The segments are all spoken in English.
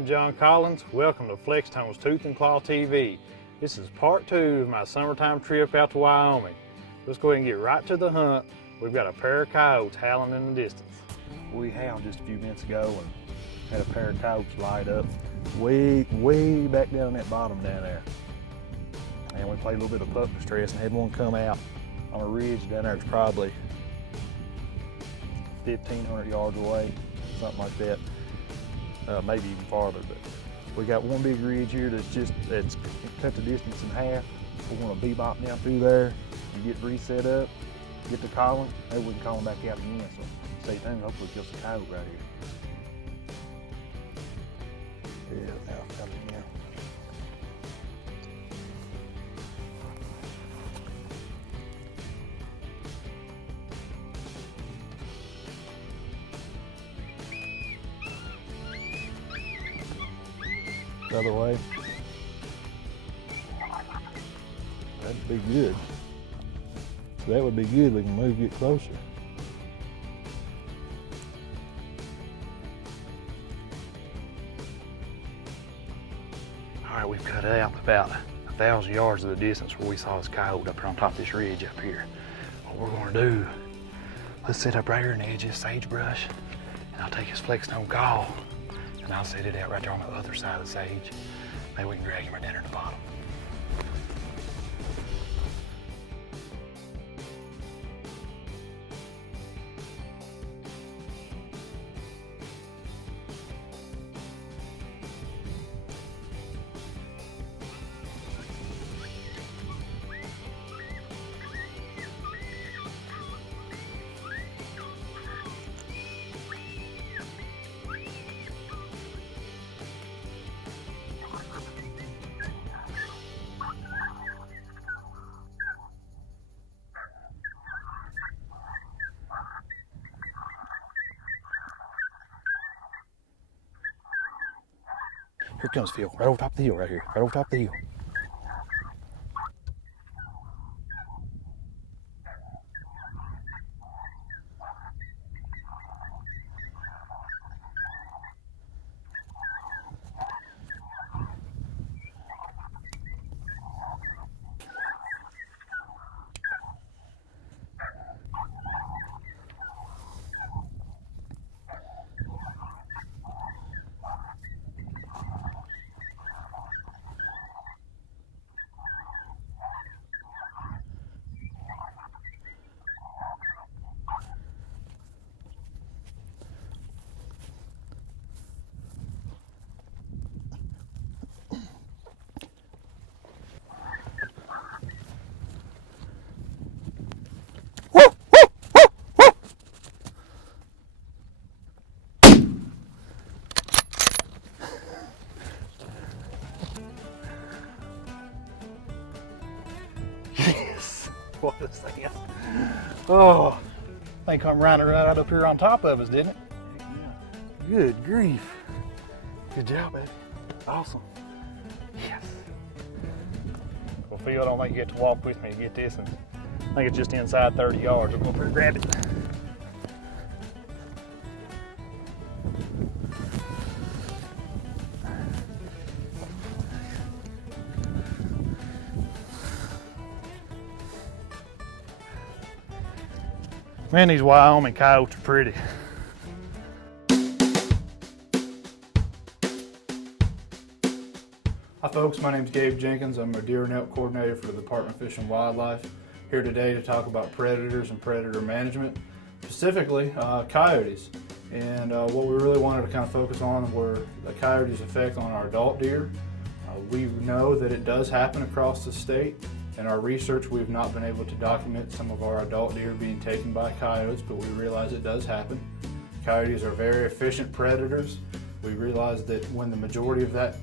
I'm John Collins. Welcome to Flextone's Tooth and Claw TV. This is part 2 of my summertime trip out to Wyoming. Let's go ahead and get right to the hunt. We've got a pair of coyotes howling in the distance. We howled just a few minutes ago and had a pair of coyotes light up way back down that bottom down there. And we played a little bit of pup distress and had one come out on a ridge down there. It's probably 1,500 yards away, something like that. Maybe even farther, but we got one big ridge here that's cut the distance in half. We want to bebop down through there and get reset up, get to calling. Maybe we can call them back out again. So stay tuned. Hopefully kill some coyote right here. Yeah, now coming in. The other way. That'd be good. So that would be good. We can move, get closer. All right, we've cut out about 1,000 yards of the distance where we saw this coyote up here on top of this ridge up here. What we're gonna do, let's sit up right here in the edge of this sagebrush, and I'll take his Flextone call, and I'll set it out right there on the other side of the sage. Maybe we can drag him right down to the bottom. Here comes Phil, right over top of the hill right here, right over top of the hill. What a thing. Oh, they come running right up here on top of us, didn't it? Yeah. Good grief. Good job, baby. Awesome. Yes. Well, Phil, I don't think you get to walk with me to get this, and I think it's just inside 30 yards. I'm going to grab it. Man, these Wyoming coyotes are pretty. Hi folks, my name is Gabe Jenkins. I'm a deer and elk coordinator for the Department of Fish and Wildlife. Here today to talk about predators and predator management, specifically coyotes. And what we really wanted to kind of focus on were the coyotes' effect on our adult deer. We know that it does happen across the state. In our research, we've not been able to document some of our adult deer being taken by coyotes, but we realize it does happen. Coyotes are very efficient predators. We realize that when the majority of that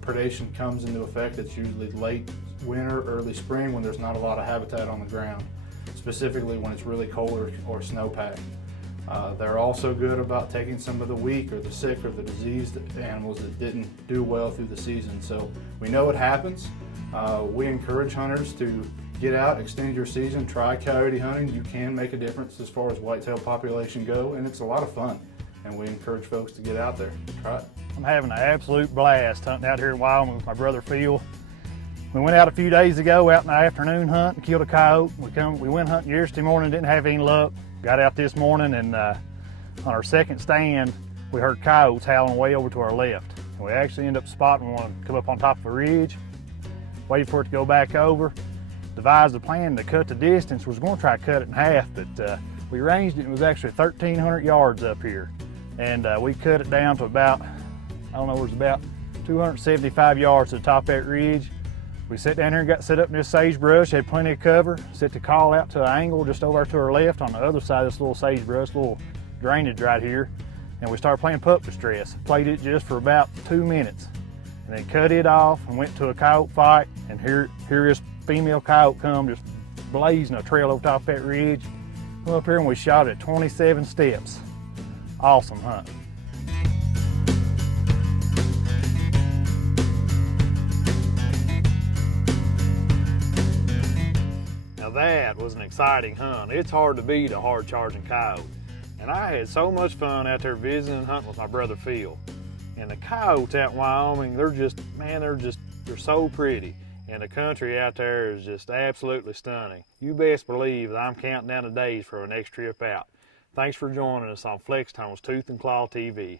predation comes into effect, it's usually late winter, early spring, when there's not a lot of habitat on the ground, specifically when it's really cold or snowpack. They're also good about taking some of the weak or the sick or the diseased animals that didn't do well through the season. So we know it happens. We encourage hunters to get out, extend your season, try coyote hunting. You can make a difference as far as whitetail population go, and it's a lot of fun. And we encourage folks to get out there, try it. I'm having an absolute blast hunting out here in Wyoming with my brother Phil. We went out a few days ago out in the afternoon hunt and killed a coyote. We went hunting yesterday morning, didn't have any luck. Got out this morning and on our second stand, we heard coyotes howling way over to our left. And we actually ended up spotting one come up on top of a ridge, waited for it to go back over, devised a plan to cut the distance. We was going to try to cut it in half, but we ranged it. It was actually 1,300 yards up here. And we cut it down to about, I don't know, it was about 275 yards to the top of that ridge. We sat down here and got set up in this sagebrush, had plenty of cover, set the call out to an angle just over to our left on the other side of this little sagebrush, little drainage right here. And we started playing pup distress. Played it just for about 2 minutes. And then cut it off and went to a coyote fight. And here this female coyote come just blazing a trail over top of that ridge. Come up here and we shot it at 27 steps. Awesome hunt. Now that was an exciting hunt. It's hard to beat a hard charging coyote. And I had so much fun out there visiting and hunting with my brother Phil. And the coyotes out in Wyoming, they're so pretty. And the country out there is just absolutely stunning. You best believe that I'm counting down the days for our next trip out. Thanks for joining us on Flextone's Tooth and Claw TV.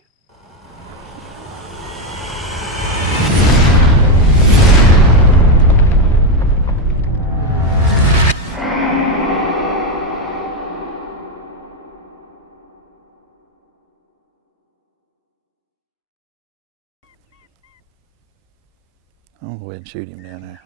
I'll go ahead and shoot him down there.